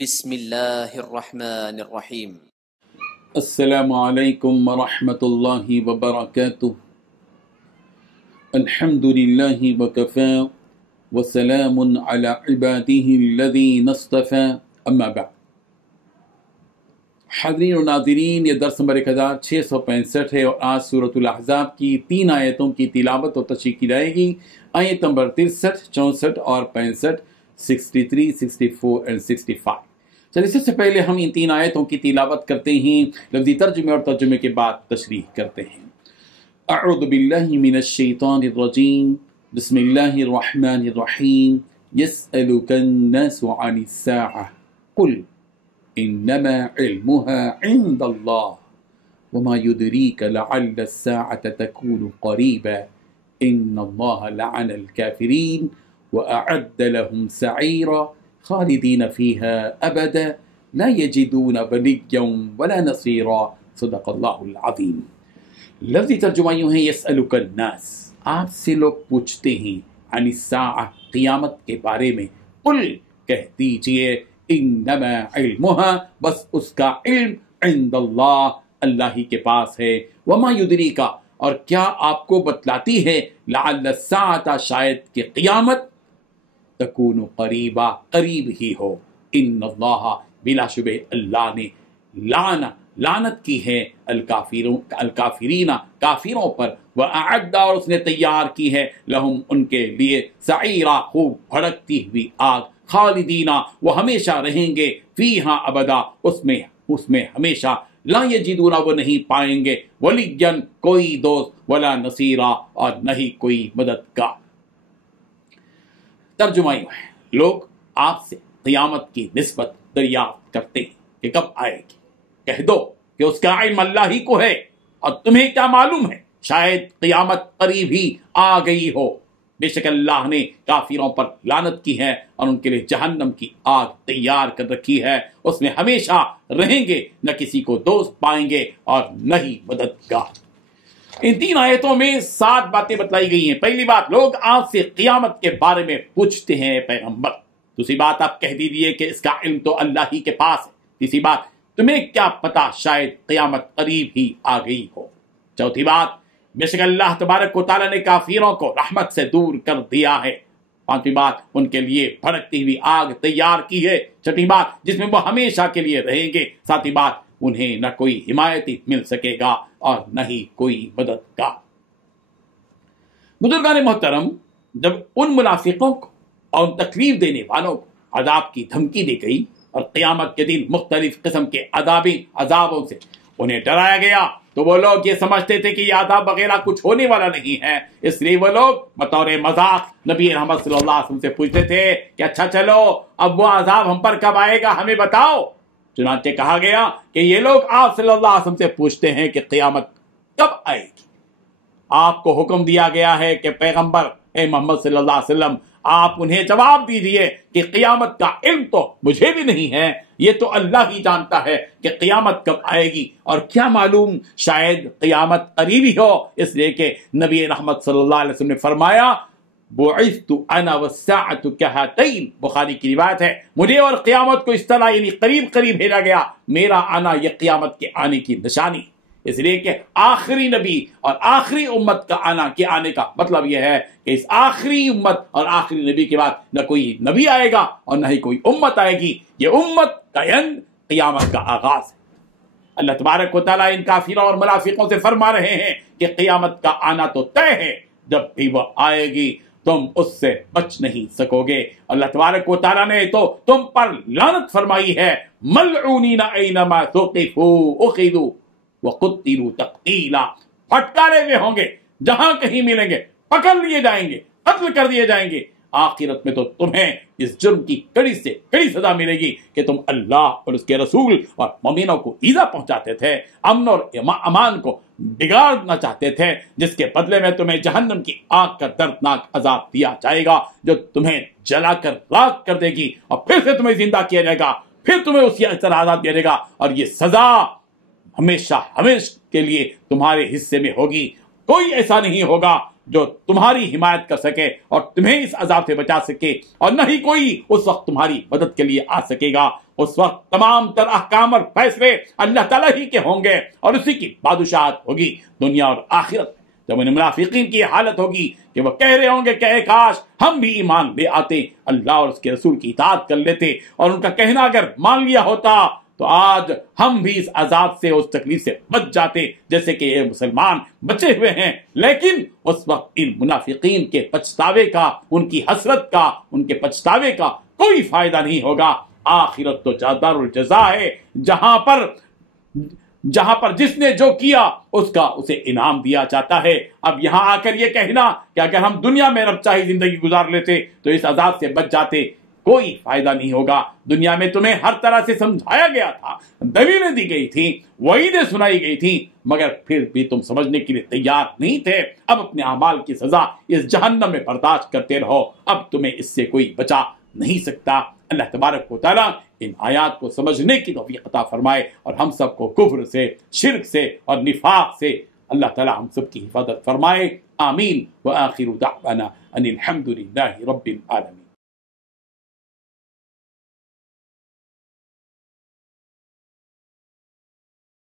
بسم الله الرحمن الرحيم. السلام عليكم ورحمة الله وبركاته. الحمد لله وكفى وسلام على عباده الذين اصطفى أما بعد. حاضرین و ناظرین، یہ درس نمبر 1665 ہے اور آج سورۃ الاحزاب کی 3 آیتوں کی تلاوت اور تشریح کی جائے گی۔ آیت نمبر 63، 64 اور 65، 63، 64 اور 65۔ چلیے سب سے پہلے ہم ان 3 آیتوں کی تلاوت کرتے ہیں، لفظی ترجمے اور ترجمے کے بعد تشریح کرتے ہیں۔ اعوذ باللہ من الشیطان الرجیم، بسم اللہ الرحمن الرحیم۔ یسألک الناس عن الساعة قل انما علمها عند الله وما يدريك لعل الساعة تكون قريبا ان الله لعن الكافرين واعد لهم سعيرا خالدين فيها ابدا لا يجدون وليا ولا نصيرا صدق اللہ العظیم۔ لفظی ترجمہ یوں ہے، یسألک الناس، آپ سے لوگ پوچھتے ہیں، عن الساعة، قیامت کے بارے میں، قل، کہہ دیجئے، انما علمها، بس اس کا علم، عند اللہ، اللہ ہی کے پاس ہے، وما یدریک، اور کیا آپ کو بتلاتی ہے، لعل الساعة، شاید کہ قیامت، تکون قریبا، قریب ہی ہو، ان اللہ، بلا شبہ اللہ نے، لعنت کی ہے الکافرین، کافروں پر، وَأَعَدَّ، اور اس نے تیار کی ہے، لہم، ان کے لیے، سعیرا، خوب بھڑکتی ہوئی آگ، خالدین، وہ ہمیشہ رہیں گے، فیہا ابدا، اس میں ہمیشہ، لا یجدون، وہ نہیں پائیں گے، ولیا، کوئی دوست، ولا نصیرا، اور نہیں کوئی مددگار۔ ترجمہ یوں ہے، لوگ آپ سے قیامت کی نسبت دریافت کرتے ہیں کہ کب آئے گی، کہہ دو کہ اس کا علم اللہ ہی کو ہے، اور تمہیں کیا معلوم ہے، شاید قیامت قریب ہی آ گئی ہو۔ بے شک اللہ نے کافروں پر لعنت کی ہے اور ان کے لیے جہنم کی آگ تیار کر رکھی ہے، اس میں ہمیشہ رہیں گے، نہ کسی کو دوست پائیں گے اور نہ ہی مددگار۔ ان 3 آیتوں میں 7 باتیں بتلائی گئی ہیں۔ پہلی بات، لوگ آپ سے قیامت کے بارے میں پوچھتے ہیں پیغمبر۔ دوسری بات، آپ کہہ دیجئے کہ اس کا علم تو اللہ ہی کے پاس ہے۔ تیسری بات، تمہیں کیا پتا، شاید قیامت قریب ہی آ گئی ہو۔ چوتھی بات، بے شک اللہ تبارک و تعالیٰ نے کافروں کو رحمت سے دور کر دیا ہے۔ پانچویں بات، ان کے لیے بھڑکتی ہوئی آگ تیار کی ہے۔ چھٹی بات، جس میں وہ ہمیشہ کے لیے رہیں گے۔ ساتویں بات، انہیں نہ کوئی حمایتی مل سکے گا اور نہ ہی کوئی مددگار۔ بزرگان محترم، جب ان منافقوں کو اور تکلیف دینے والوں کو عذاب کی دھمکی دی گئی اور قیامت کے دن مختلف قسم کے عذابوں سے انہیں ڈرایا گیا، تو وہ لوگ یہ سمجھتے تھے کہ یہ عذاب وغیرہ کچھ ہونے والا نہیں ہے، اس لیے وہ لوگ بطور مذاق نبی رحمت صلی اللہ علیہ وسلم سے پوچھتے تھے کہ اچھا چلو، اب وہ عذاب ہم پر کب آئے گا، ہمیں بتاؤ۔ چنانچہ کہا گیا کہ یہ لوگ آپ صلی اللہ علیہ وسلم سے پوچھتے ہیں کہ قیامت کب آئے گی۔ آپ کو حکم دیا گیا ہے کہ پیغمبر اے محمد صلی اللہ علیہ وسلم، آپ انہیں جواب دیجئے کہ قیامت کا علم تو مجھے بھی نہیں ہے، یہ تو اللہ ہی جانتا ہے کہ قیامت کب آئے گی، اور کیا معلوم، شاید قیامت قریب ہی ہو۔ اس لیے کہ نبی رحمت صلی اللہ علیہ وسلم نے فرمایا، بعثت انا والساعة كهاتین، بخاری کی روایت ہے، مجھے اور قیامت کو اس طرح یعنی قریب قریب بھیجا گیا، میرا آنا یہ قیامت کے آنے کی نشانی۔ اس لیے کہ آخری نبی اور آخری امت کا آنے کا مطلب یہ ہے کہ اس آخری امت اور آخری نبی کے بعد نہ کوئی نبی آئے گا اور نہ ہی کوئی امت آئے گی، یہ امت کا اینڈ، قیامت کا آغاز ہے۔ اللہ تبارک و تعالیٰ ان کافروں اور منافقوں سے فرما رہے ہیں کہ قیامت کا آنا تو طے ہے، جب بھی وہ آئے گی تم اس سے بچ نہیں سکو گے۔ اللہ تبارک و تعالیٰ نے تو تم پر لعنت فرمائی ہے، ملعونین اینما ثقفوا اخذوا وقتلوا تقتیلا، پھٹکارے ہوئے ہوں گے، جہاں کہیں ملیں گے پکڑ لیے جائیں گے، قتل کر دیے جائیں گے۔ آخرت میں تو تمہیں اس جرم کی کڑی سے کڑی سزا ملے گی کہ تم اللہ اور اس کے رسول اور مومنوں کو ایذا پہنچاتے تھے، امن اور امان کو بگاڑنا چاہتے تھے، جس کے بدلے میں تمہیں جہنم کی آگ کا دردناک عذاب دیا جائے گا، جو تمہیں جلا کر راکھ کر دے گی، اور پھر سے تمہیں زندہ کیا جائے گا، پھر تمہیں اسی طرح عذاب دیا جائے گا، اور یہ سزا ہمیشہ کے لیے تمہارے حصے میں ہوگی۔ کوئی ایسا نہیں ہوگا جو تمہاری حمایت کر سکے اور تمہیں اس عذاب سے بچا سکے، اور نہ ہی کوئی اس وقت تمہاری مدد کے لیے آ سکے گا۔ اس وقت تمام تر احکام اور فیصلے اللہ تعالیٰ ہی کے ہوں گے اور اسی کی بادشاہت ہوگی دنیا اور آخرت میں۔ جب ان منافقین کی حالت ہوگی کہ وہ کہہ رہے ہوں گے کہ اے کاش ہم بھی ایمان لے آتے، اللہ اور اس کے رسول کی اطاعت کر لیتے، اور ان کا کہنا اگر مان لیا ہوتا تو آج ہم بھی اس عذاب سے، اس تکلیف سے بچ جاتے جیسے کہ یہ مسلمان بچے ہوئے ہیں۔ لیکن اس وقت ان منافقین کے پچھتاوے کا، ان کی حسرت کا، ان کے پچھتاوے کا کوئی فائدہ نہیں ہوگا۔ آخرت تو دار الجزا ہے، جہاں پر جس نے جو کیا اس کا اسے انعام دیا جاتا ہے۔ اب یہاں آ کر یہ کہنا کہ اگر ہم دنیا میں رب چاہی زندگی گزار لیتے تو اس عذاب سے بچ جاتے، کوئی فائدہ نہیں ہوگا۔ دنیا میں تمہیں ہر طرح سے سمجھایا گیا تھا، دلیلیں دی گئی تھیں، وعیدیں سنائی گئی تھیں، مگر پھر بھی تم سمجھنے کے لیے تیار نہیں تھے۔ اب اپنے اعمال کی سزا اس جہنم میں برداشت کرتے رہو، اب تمہیں اس سے کوئی بچا نہیں سکتا۔ اللہ تبارک و تعالیٰ ان آیات کو سمجھنے کی توفیق عطا فرمائے اور ہم سب کو کفر سے، شرک سے اور نفاق سے اللہ تعالیٰ ہم سب کی حفاظت فرمائے۔ آمین۔ وآخر دعوانا ان الحمد للہ رب العالمین۔